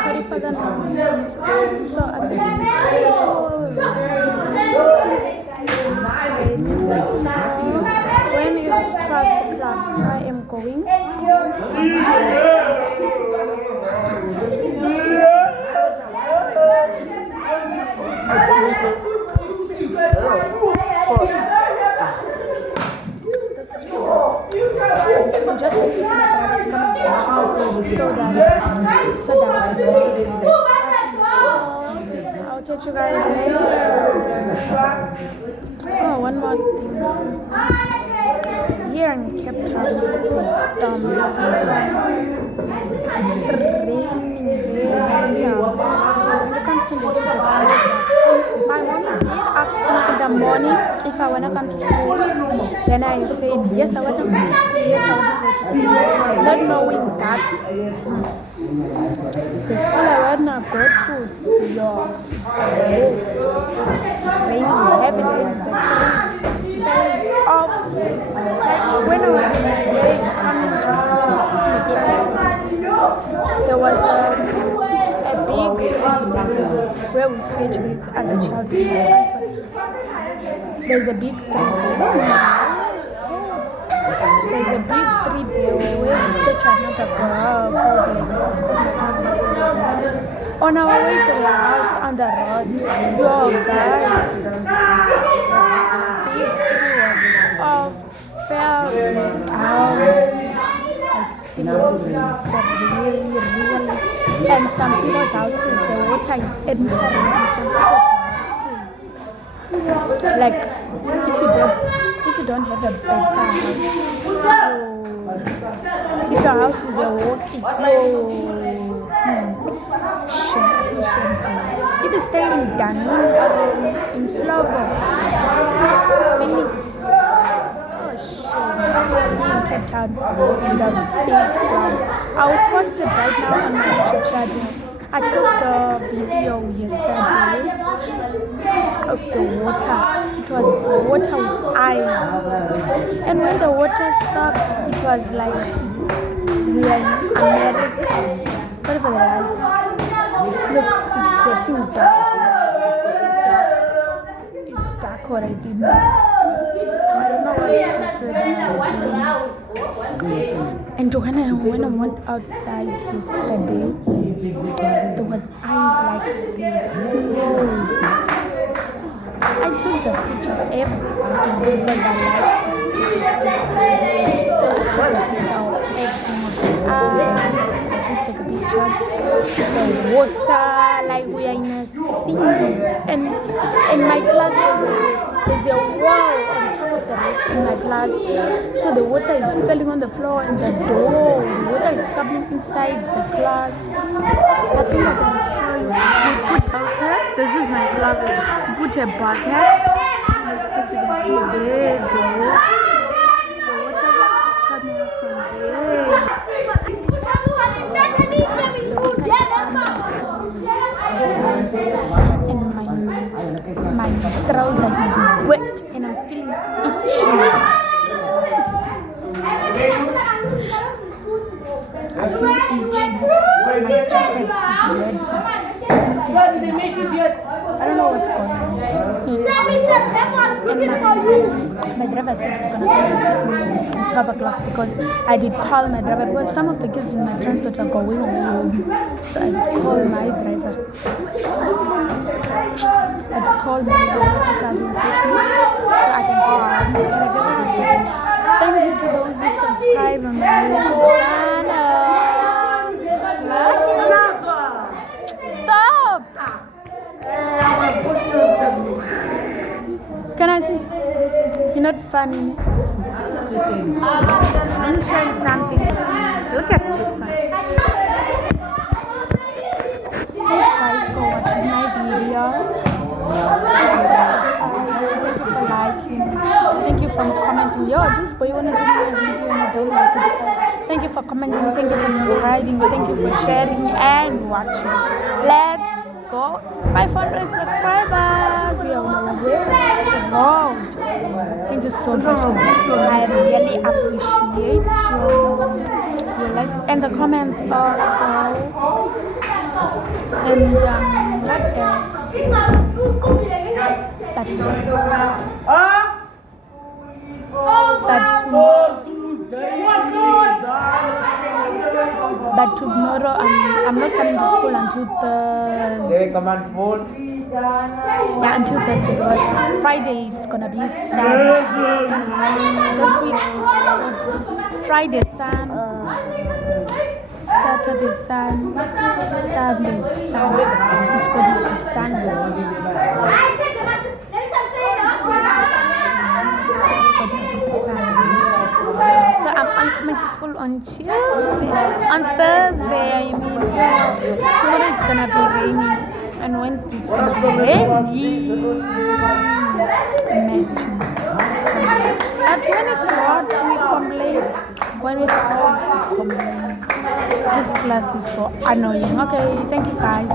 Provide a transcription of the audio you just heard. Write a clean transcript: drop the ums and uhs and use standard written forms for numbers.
Sorry for the noise. So when it's 12 o'clock, I am going. I'm just waiting for my dad to come so that I'll catch you guys later. Oh, one more thing. Here in Cape Town, it's raining very hard. You can't see the my mom did ask me in the morning if I want to come to school. Then I said, yes, I want to come to school. Yes, I want to go to school. Not knowing that the school I want to go to, raining heavily in the trees fell off. Like when I was in my day coming to school, there was a big where we fetch this other child. There's a big There's a big tree there where we fetch another girl. On our way to the house on the road, your guys, big tree fell down. Seriously, it's really, and some people's houses, the water is entering some people's houses. Like, if you don't have a better house, if your house is a walking, if you stay in Danone or in Slovo, Phoenix, in Cape Town, in the big one. I'll post it right now on my YouTube channel. I took the video yesterday of the water. It was water with ice. And when the water stopped, it was like we are in America. What for the lights? Look, it's getting dark. It's dark already. I don't know what and when I went outside yesterday, there was ice like snow. I took the picture of everything because I like it. So I took a picture of everything of the ice. I took a picture of the water like we are in a sea. And in my class there's a wall on top of the roof in my class. So the water is falling on the floor and the door. The water is coming inside the class. I think I can show you. We put bucket. This is my class. We put a bucket. As you can see there, the water is coming up from there. And my trouser is wet and I'm feeling itchy. I feel itchy. My jacket is wet. I don't know what's going on. And my driver said he's gonna come at 12 o'clock because I did call my driver because some of the kids in my transport are going home. So I did call my driver. I did call my driver to come and fetch me so I can go home. And I just want to say thank you to those who subscribe on my YouTube channel. Stop! Can I see? You're not funny. Let me show you something. Look at this one. Thanks guys for watching my videos. Thank you for liking. Thank you for commenting. Yo, this boy wanna do a video and I don't like it. Thank you for commenting. Thank you for subscribing. Thank you for sharing and watching. Let's go 500 subscribers. We are on our way to the road. Thank you so much. I really appreciate your in the comments also. And what else? But tomorrow I'm not coming to school until Thursday. Yeah, until Thursday because Friday it's gonna be sun. This week Friday sun, Saturday sun, Sunday sun. It's gonna be Sunday. So I'm only coming to school on Tuesday. On Thursday, I mean. Tomorrow it's gonna be raining, and Wednesday it's gonna be raining. Imagine. But when it's hot, we complain. When it's hot, we complain. This class is so annoying. Okay, thank you guys.